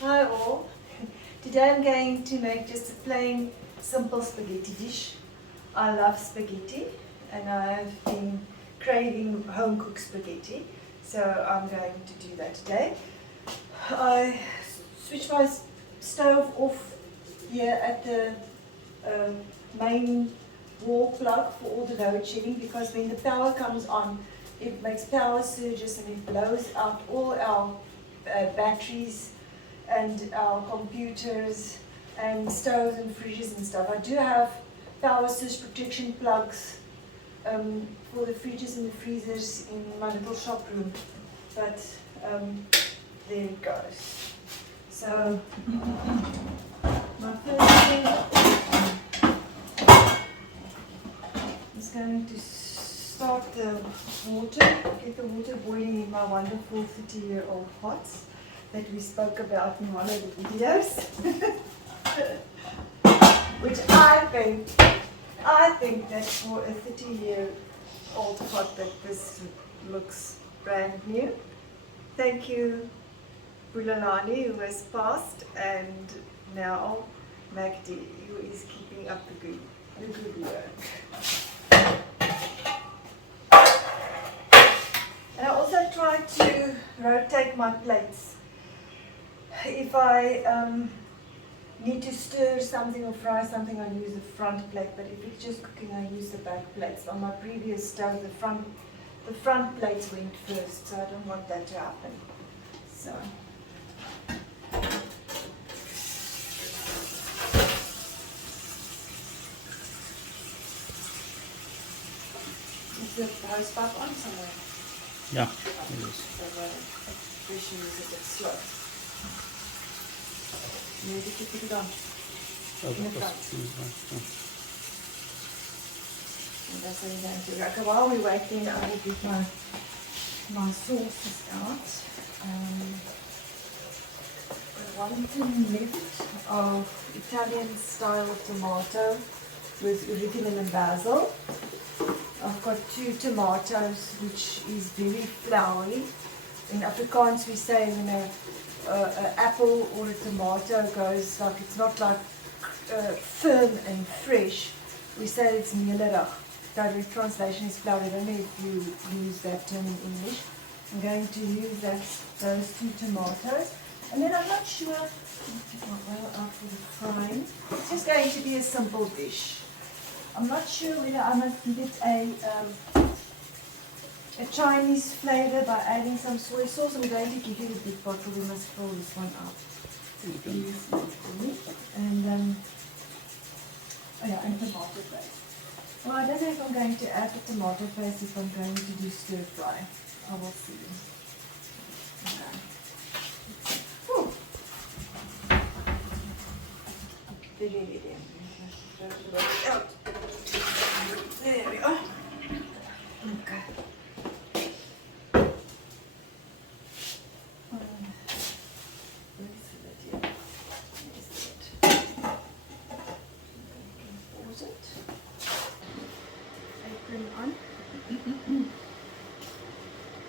Hi all. Today I'm going to make just a plain simple spaghetti dish. I love spaghetti and I've been craving home cooked spaghetti, so I'm going to do that today. I switched my stove off here at the main wall plug for all the load shedding, because when the power comes on it makes power surges and it blows out all our batteries and our computers and stoves and fridges and stuff. I do have power surge protection plugs for the fridges and the freezers in my little shop room, but there it goes. So my first thing is going to start the water, get the water boiling in my wonderful 30-year-old pots that we spoke about in one of the videos. Which I think that for a 30-year-old pot that this looks brand new. Thank you Bulalani, who has passed, and now Magdi, who is keeping up the good work. And I also try to rotate my plates. If I need to stir something or fry something, I use the front plate, but if it's just cooking, I use the back plates. On my previous stove, the front plates went first, so I don't want that to happen. So. Is the hose pipe on somewhere? Yeah, it is. So the pressure is a bit slow. Where did you put it on? Oh, In the that's front. yeah. And that's how you're going to work. While we're waiting, I will get my sauces out. One left of Italian style tomato with oregano and basil. I've got 2 tomatoes, which is very floury. In Afrikaans we say when an apple or a tomato goes like, it's not like firm and fresh, we say it's meelerig. Direct translation is floury. I don't know if you use that term in English. I'm going to use those 2 tomatoes. And then I'm not sure, well, after the frying, it's just going to be a simple dish. I'm not sure whether I must give it a Chinese flavor by adding some soy sauce. I'm going to give you the big bottle. We must fill this one up. And oh yeah, and tomato paste. Well, I don't know if I'm going to add the tomato paste, if I'm going to do stir fry. I will see. Okay. Whew. Very. Out. There we are. Okay. Where is it here? Where is it? Pause it. Apron on.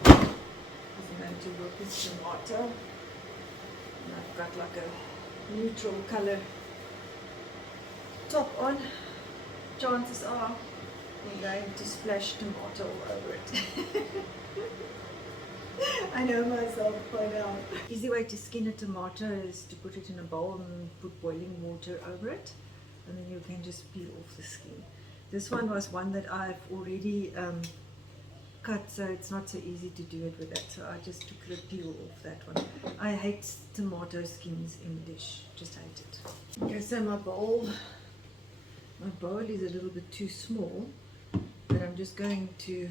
I'm going to work with tomato. And I've got like a neutral color top on. Chances are I'm going to splash tomato all over it. I know myself by now. Easy way to skin a tomato is to put it in a bowl and put boiling water over it, and then you can just peel off the skin. This one was one that I've already cut, so it's not so easy to do it with that, so I just took the peel off that one. I hate tomato skins in the dish, just hate it. Okay, so my bowl is a little bit too small, but I'm just going to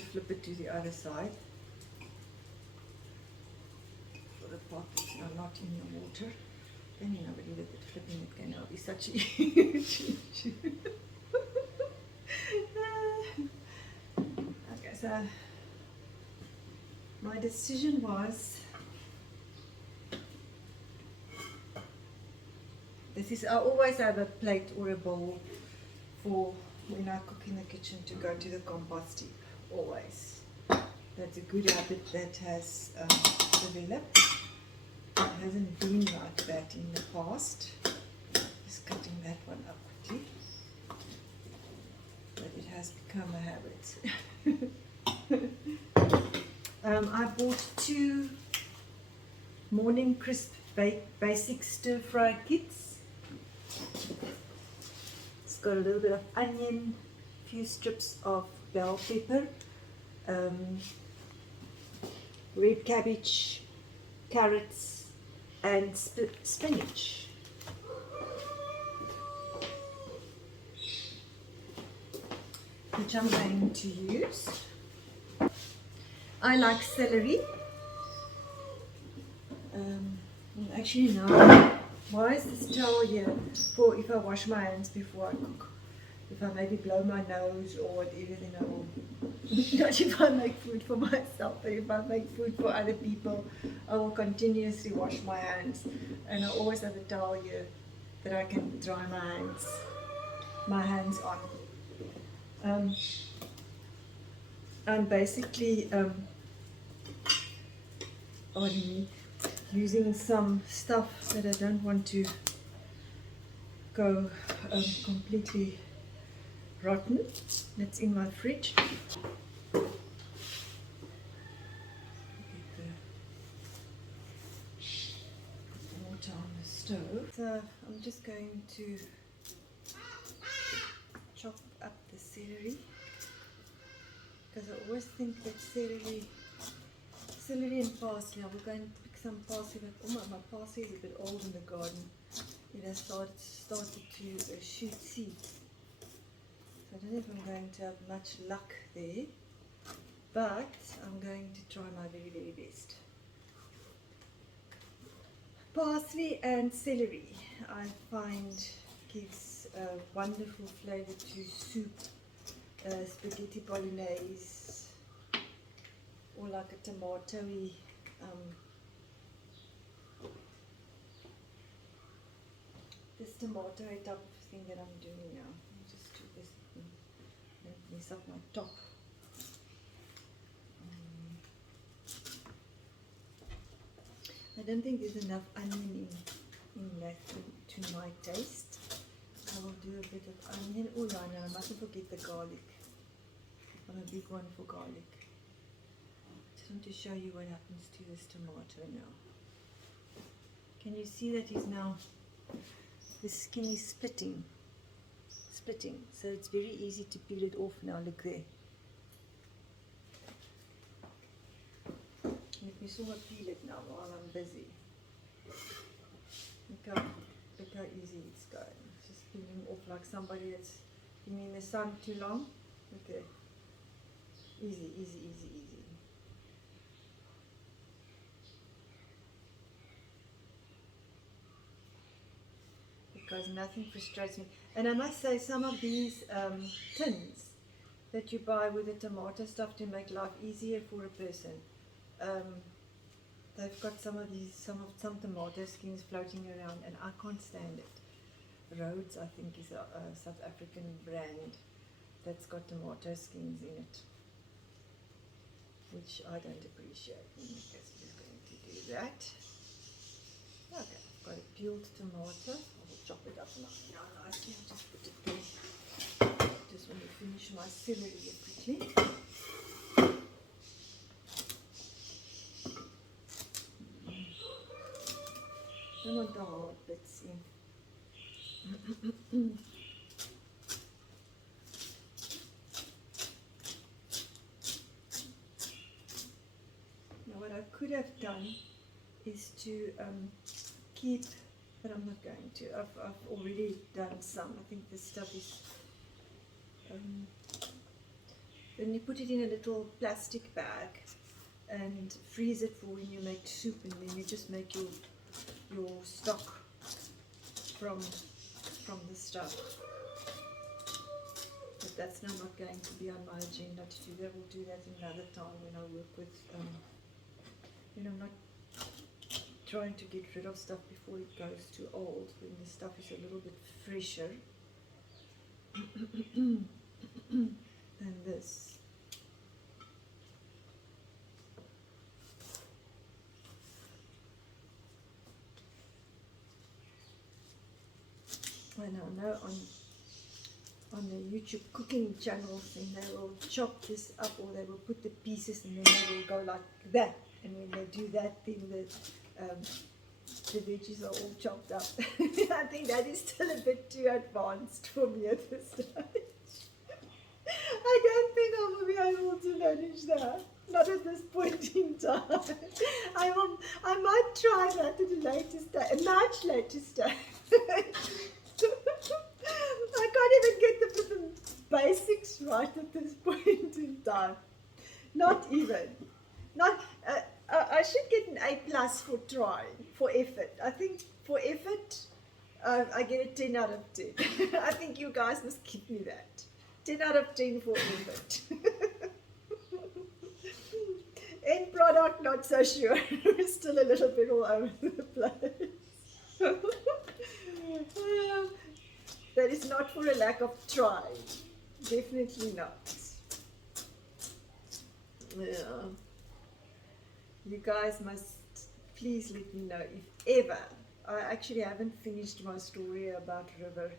flip it to the other side. For the pot that's not in the water. Then you know, but a little bit flipping it can now be such a huge issue. Okay, so my decision was, I always have a plate or a bowl for when I cook in the kitchen to go to the compost heap, always. that's a good habit that has developed. It hasn't been like that in the past. Just cutting that one up quickly. But it has become a habit. I bought 2 Morning Crisp basic stir fry kits. It's got a little bit of onion, a few strips of bell pepper, red cabbage, carrots, and spinach. Which I'm going to use. I like celery. Actually now, why is this towel here? For if I wash my hands before I cook. If I maybe blow my nose or whatever, then I will. Not if I make food for myself, but if I make food for other people, I will continuously wash my hands. And I always have a towel here that I can dry my hands on. I'm basically using some stuff that I don't want to go completely rotten. That's in my fridge. Get the water on the stove. So I'm just going to chop up the celery, because I always think that celery and parsley, I will go and pick some parsley, but oh my parsley is a bit old in the garden. It has started to shoot seeds. So I don't know if I'm going to have much luck there, but I'm going to try my very, very best. Parsley and celery, I find, gives a wonderful flavor to soup, spaghetti bolognese, or like a tomatoey this tomato type of thing that I'm doing now. I'll just do this and don't mess up my top. I don't think there's enough onion in that to my taste. I will do a bit of onion. Oh yeah, no, I mustn't forget the garlic. I'm a big one for garlic. Just want to show you what happens to this tomato now. Can you see that he's now, the skin is splitting, so it's very easy to peel it off now. Look there. Let me sort of peel it now while I'm busy. Look how easy it's going. It's just peeling off like somebody that's been in the sun too long. Okay. Easy, easy, easy, easy. Because nothing frustrates me. And I must say, some of these tins that you buy with the tomato stuff to make life easier for a person, they've got some tomato skins floating around, and I can't stand it. Rhodes, I think, is a South African brand that's got tomato skins in it, which I don't appreciate. I guess I'm just going to do that. Okay, I've got a peeled tomato. I will chop it up now nicely. I'll just put it there. Just want to finish my celery here quickly. Don't want the hard bits in. Now what I could have done is to keep, but I'm not going to. I've already done some. I think this stuff is, then you put it in a little plastic bag and freeze it for when you make soup, and then you just make your stock from the stuff. But that's now not going to be on my agenda to do that. We'll do that another time when I work with, I'm not trying to get rid of stuff before it goes too old, when the stuff is a little bit fresher than this. And I know on the YouTube cooking channels, and they will chop this up, or they will put the pieces, and then they will go like that. And when they do that, then the veggies are all chopped up. I think that is still a bit too advanced for me at this stage. I don't think I will be able to manage that. Not at this point in time. I might try that at a later stage, a much later stage. I can't even get the flippin' basics right at this point in time. Not even. Not. I should get an A plus for trying, for effort. I think for effort, I get a 10 out of 10. I think you guys must give me that. 10 out of 10 for effort. End product, not so sure. Still a little bit all over the place. That is not for a lack of trying. Definitely not. Yeah. You guys must please let me know if ever. I actually haven't finished my story about River.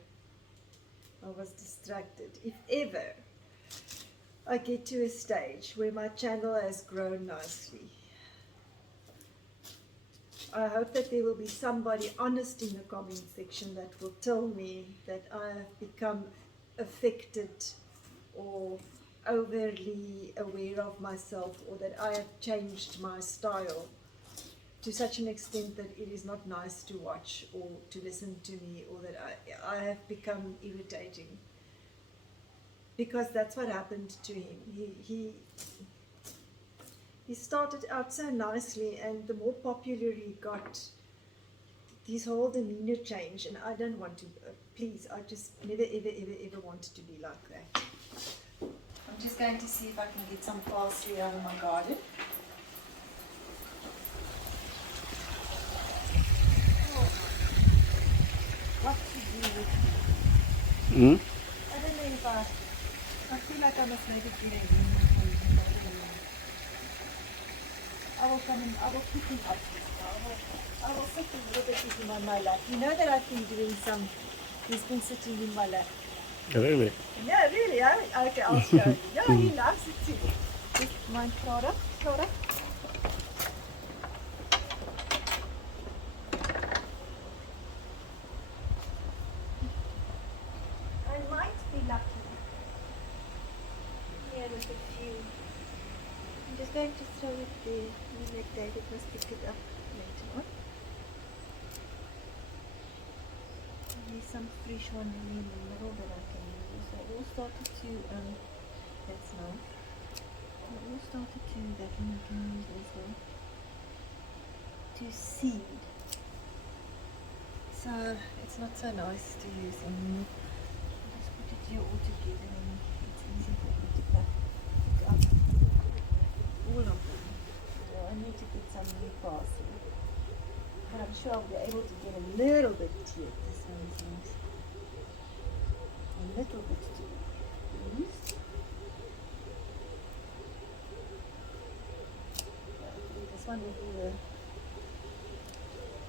I was distracted. If ever I get to a stage where my channel has grown nicely, I hope that there will be somebody honest in the comment section that will tell me that I have become affected or overly aware of myself, or that I have changed my style to such an extent that it is not nice to watch or to listen to me, or that I have become irritating. Because that's what happened to him. He started out so nicely, and the more popular he got, his whole demeanor changed, and I don't want to, please, I just never ever wanted to be like that. I'm just going to see if I can get some parsley out of my garden. Oh, what to do with it? Mm? I don't know if I feel like I must make it get a I will come and I will pick him up. I will sit a little bit with him on my lap. You know that I've been doing some, he's been sitting in my lap. Really? Yeah, really. Okay, I'll show you. Yeah, he loves it too. This is my Clara. I might be lucky here with a few. I'm just going to throw it there, and then David must pick it up later on. There's some fresh one in the middle that I can use. I all started to, that's nice. I all started to, that one I can use as well, to seed. So it's not so nice to use anymore. Just put it here all together, and it's easy for me to pick up all of them. So I need to get some new parsley, but I'm sure I'll be able to get a little bit here. This one is nice. A little bit to use. This one will be the.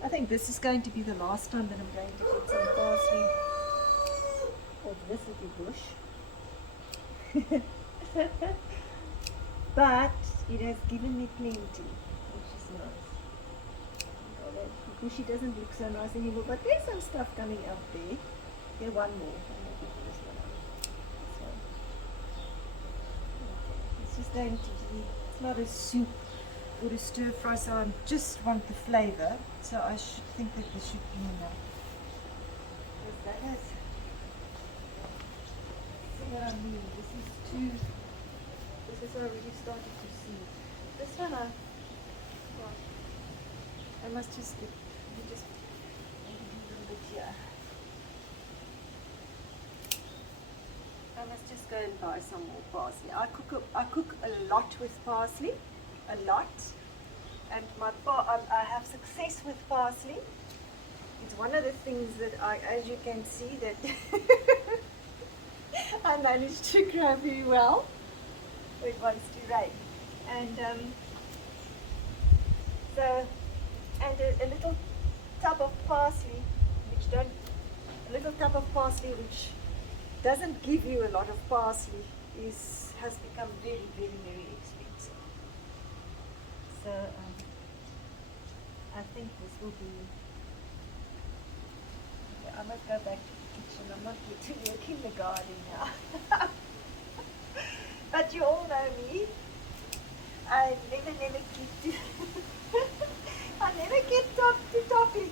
I think this is going to be the last time that I'm going to get some parsley. Or this little bush. But it has given me plenty, which is nice. Oh, that bushy doesn't look so nice anymore, but there's some stuff coming out there. Here, one more. I'm going to put this one out. This one. Okay. It's just going to be, it's not a soup or a stir fry, so I just want the flavor. So I should think that this should be enough. Because that has, see what I mean? This is too. This is already started to see. This one I must just get, just maybe a little bit here. I must just go and buy some more parsley. I cook a lot with parsley, a lot, and I have success with parsley. It's one of the things that as you can see, that I managed to grow very well. It wants to rain, and so a little tub of parsley, a little tub of parsley, which doesn't give you a lot of parsley, has become very, very, very expensive. So I think this will be. Okay, I must go back to the kitchen. I'm not here to work in the garden now. But you all know me. I never keep to. I never get to topic.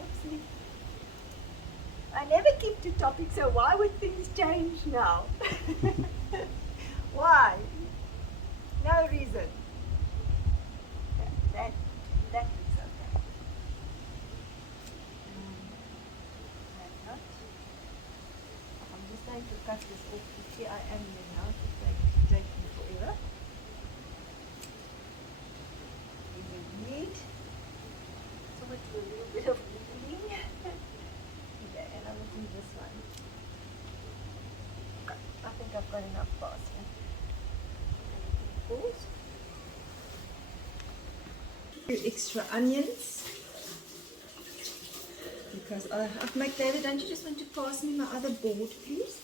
Oopsie. I never keep to topic, so why would things change now? Why? No reason. That looks okay. That not. I'm just going to cut this off. You see, I am here now. It's going to take me forever. We need so much for a little bit of kneading. Okay, and I will do this one. Okay, I think I've got enough parsley. Pause. Few extra onions. Because David, don't you just want to pass me my other board, please?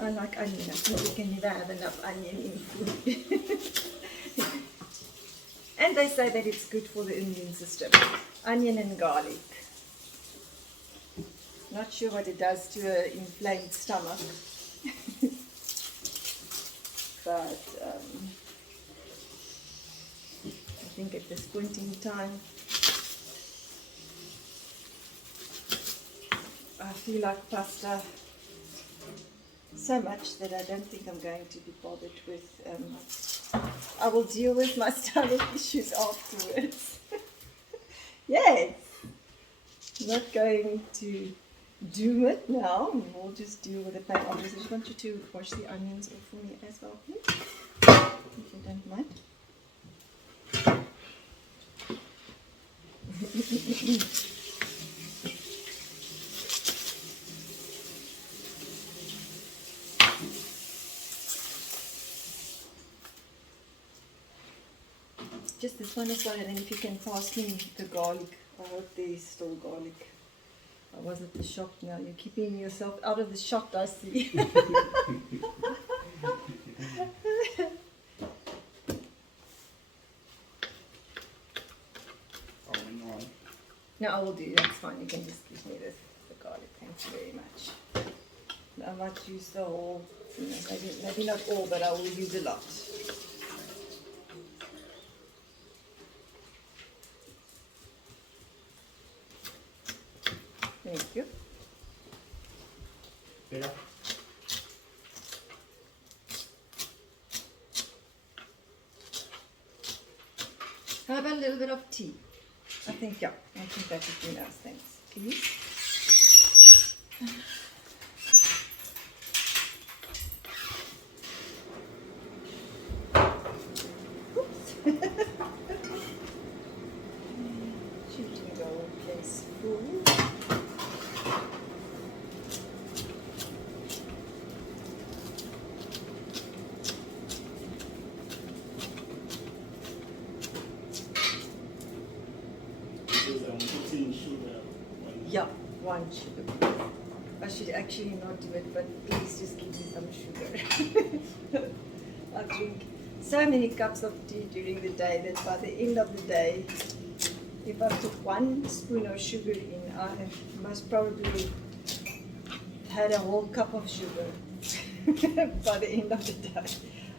I like onion. I think you can never have enough onion in food. And they say that it's good for the immune system. Onion and garlic. Not sure what it does to an inflamed stomach. But I think at this point in time, I feel like pasta so much that I don't think I'm going to be bothered with. I will deal with my stomach issues afterwards. Yes, I'm not going to do it now. We'll just deal with it later. I just want you to wash the onions off for me as well, please, if you don't mind. Just this one as well, and then if you can pass me the garlic. I hope there's still garlic. I was at the shop now. You're keeping yourself out of the shop, I see. No, I will do. That's fine. You can just give me the garlic. Thank you very much. I might use the whole, maybe not all, but I will use a lot. Thank you. Yeah. How about a little bit of tea? I think that would be nice. Thanks. Please. Oops. Shooting goal place full. Yeah, 1 sugar. I should actually not do it, but please just give me some sugar. I drink so many cups of tea during the day that by the end of the day, if I took 1 spoon of sugar in, I most probably had a whole cup of sugar by the end of the day.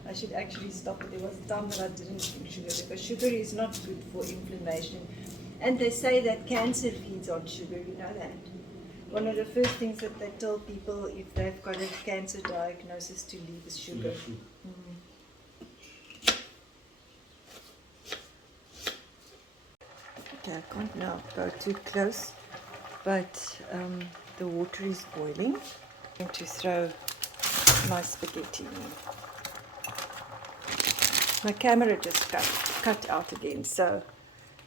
I should actually stop it. There was a time that I didn't drink sugar because sugar is not good for inflammation. And they say that cancer feeds on sugar, you know that? One of the first things that they tell people if they've got a cancer diagnosis to leave is sugar. Okay, I can't now go too close, but the water is boiling. I'm going to throw my spaghetti in. My camera just cut out again, so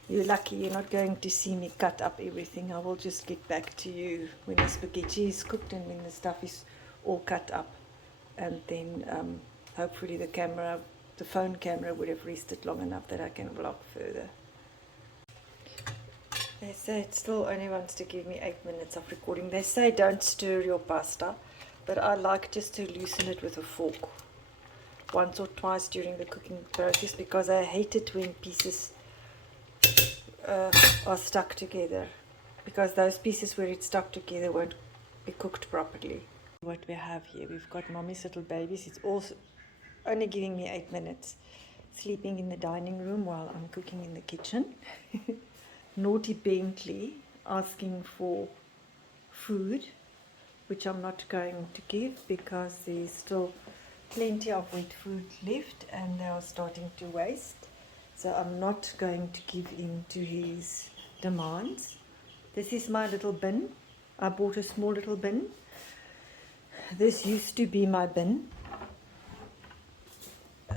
you're lucky you're not going to see me cut up everything. I will just get back to you when the spaghetti is cooked and when the stuff is all cut up. And then hopefully the phone camera would have rested long enough that I can vlog further. They say it still only wants to give me 8 minutes of recording. They say don't stir your pasta, but I like just to loosen it with a fork once or twice during the cooking process, because I hate it when pieces are stuck together, because those pieces where it's stuck together won't be cooked properly. What we have here, we've got Mommy's little babies. It's also only giving me 8 minutes, sleeping in the dining room while I'm cooking in the kitchen. Naughty Bentley asking for food, which I'm not going to give because there's still plenty of wet food left and they are starting to waste. So I'm not going to give in to his demands. This is my little bin. I bought a small little bin. This used to be my bin,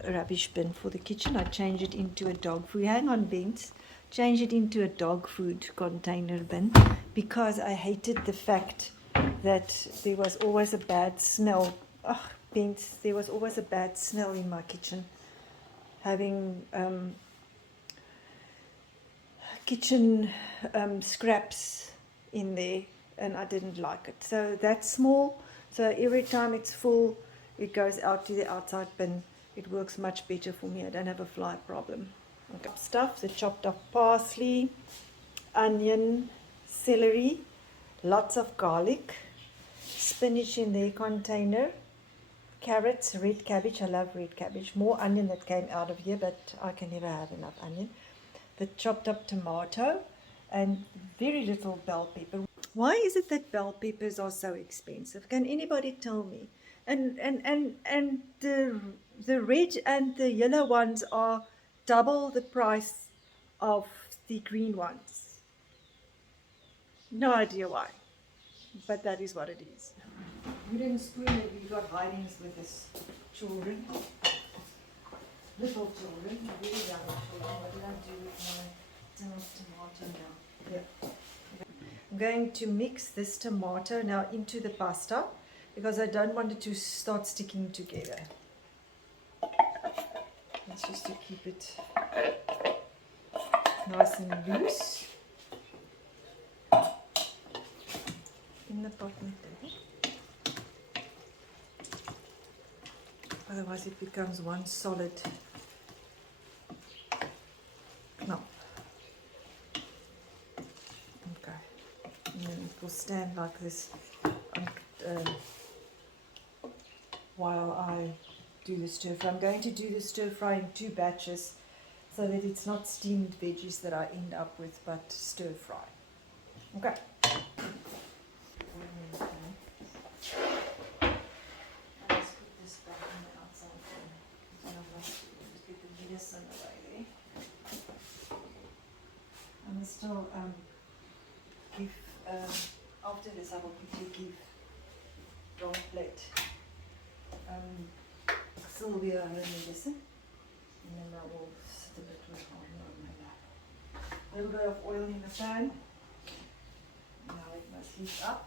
a rubbish bin for the kitchen. I changed it into a dog food. Hang on, Vince. Change it into a dog food container bin because I hated the fact that there was always a bad smell. Oh, Vince, there was always a bad smell in my kitchen. Having kitchen scraps in there, and I didn't like it. So that's small. So every time it's full, it goes out to the outside bin. It works much better for me. I don't have a fly problem. Okay. Stuff, the chopped up parsley, onion, celery, lots of garlic, spinach in their container, carrots, red cabbage. I love red cabbage. More onion that came out of here, but I can never have enough onion. The chopped up tomato and very little bell pepper. Why is it that bell peppers are so expensive? Can anybody tell me? And the red and the yellow ones are double the price of the green ones. No idea why, but that is what it is. Wooden spoon that we got hidings with his children. Little children, really young children. What did I do with my tomato now? Yeah. I'm going to mix this tomato now into the pasta because I don't want it to start sticking together. That's just to keep it nice and loose. In the bottom there. Otherwise it becomes one solid clump. Okay. And then it will stand like this while I do the stir fry. I'm going to do the stir fry in 2 batches so that it's not steamed veggies that I end up with, but stir fry. Okay. Let's put this back on the outside to get the medicine away there. I must still give, after this I will quickly give John plate Sylvia her medicine, and then I will sit a bit with her on my lap. A little bit of oil in the pan. Now it must heat up.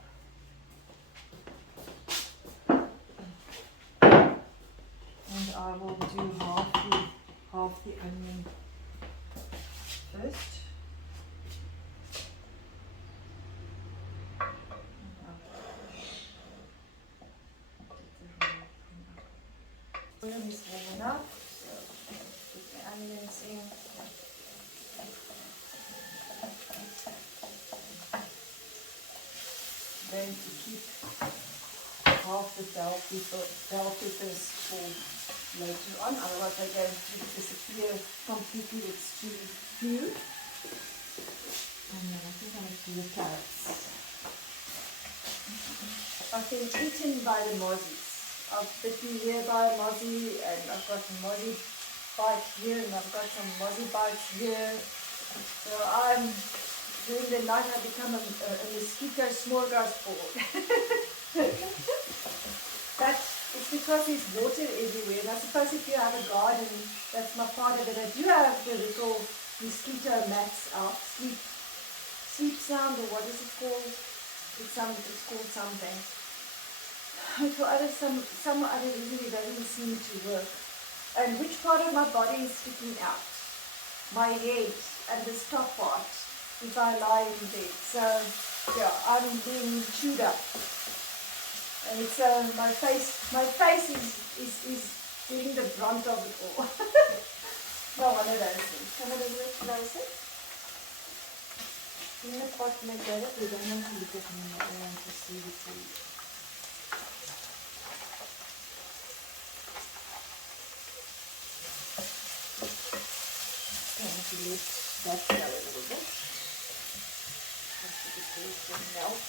And I will do half the onion first. Oil is warm enough, so put the onions in. Going to keep half the bell peppers for later on, otherwise they're going to disappear completely. It's too few. And then I think I'm going to do the carrots. I've been eaten by the mozzies. I've bitten here by a mozzie, and I've got a mozzie bite here, and I've got some mozzie bites here. So during the night I become a mosquito smorgasbord. But it's because there's water everywhere. And I suppose if you have a garden, that's my part of it. I do have the little mosquito mats out, sleep sound, or what is it called? It's called something. For some other reason it doesn't seem to work. And which part of my body is sticking out? My head and this top part if I lie in bed. So yeah, I'm being chewed up. And it's my face is doing the brunt of it all. No, one of those things. Can I do it closer? In the pot like that, we don't want to look at me, I want to see the food. Going to let that go a little bit. Just to melt.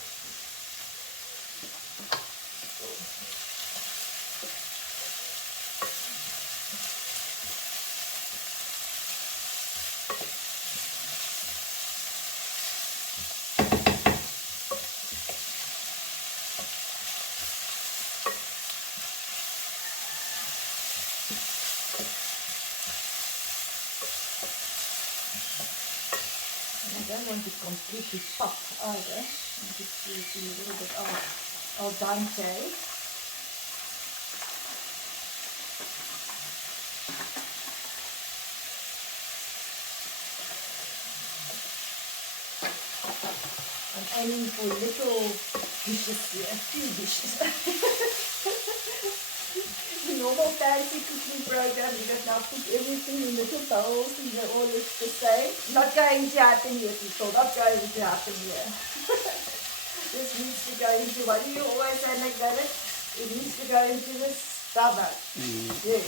I don't want to completely pop either. I want to see a little bit of al dente. I'm aiming for little dishes here, few dishes. The normal fancy cooking program, you got now put everything in little bowls and they all look the same. Not going to happen here, people. Not going to happen here. This needs to go into, what do you always say, McDonald's? It needs to go into the stomach. Yes.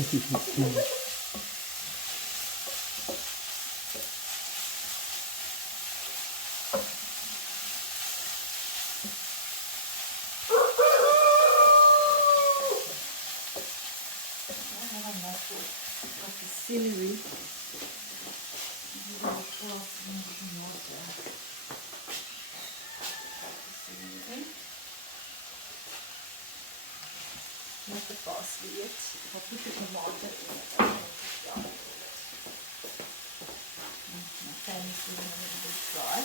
Celery. Not the parsley yet. I'll put the tomato in it. My pan is getting a little bit dry.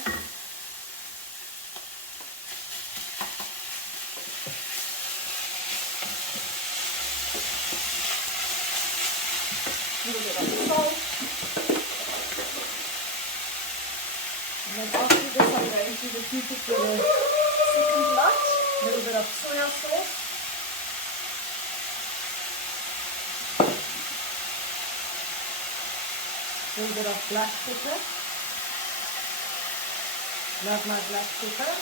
A little bit of salt. And then after this I'm going to repeat it for the second lot. A little bit of soya sauce. A little bit of black pepper. Love my black pepper.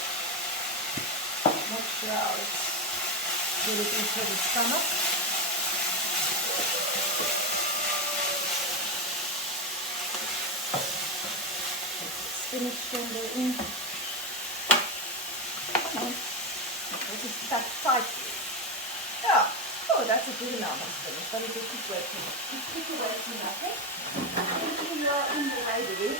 Not sure how it's good it is for the stomach. Spinach tender in. Come on. This is stuck tight. Yeah. Oh, that's a good amount of spinach, but it will keep working. Keep working, okay? You are in the way, baby.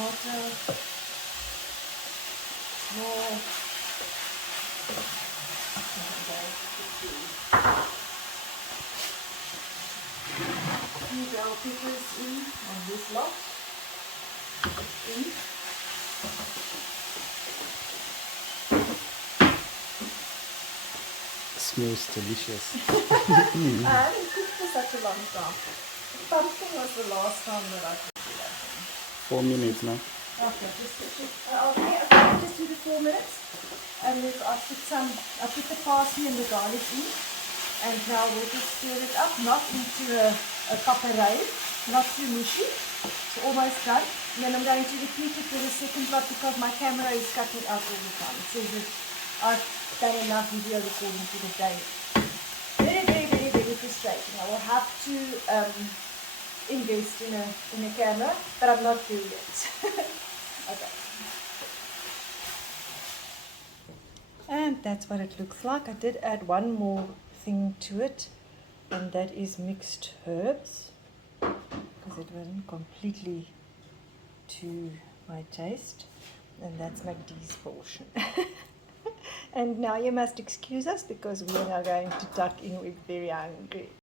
Tomato. More. Few bell peppers in on this lot. In. Smells delicious. I haven't cooked for such a long time. Pumpkin was the last time that I cooked that. 4 minutes now. Okay, okay, just do the 4 minutes. And then I put the parsley and the garlic in. And now we'll just stir it up, not into a paparei, not too mushy. It's almost done. And then I'm going to repeat it for the second lot because my camera is cutting out all the time. It says that I've done enough video recording for the day. Very, very, very, very frustrating. I will have to invest in a camera, but I'm not there yet. Okay. And that's what it looks like. I did add one more thing to it, and that is mixed herbs, because it wasn't completely to my taste. And that's McDee's portion. And now you must excuse us because we are now going to tuck in. We're very hungry.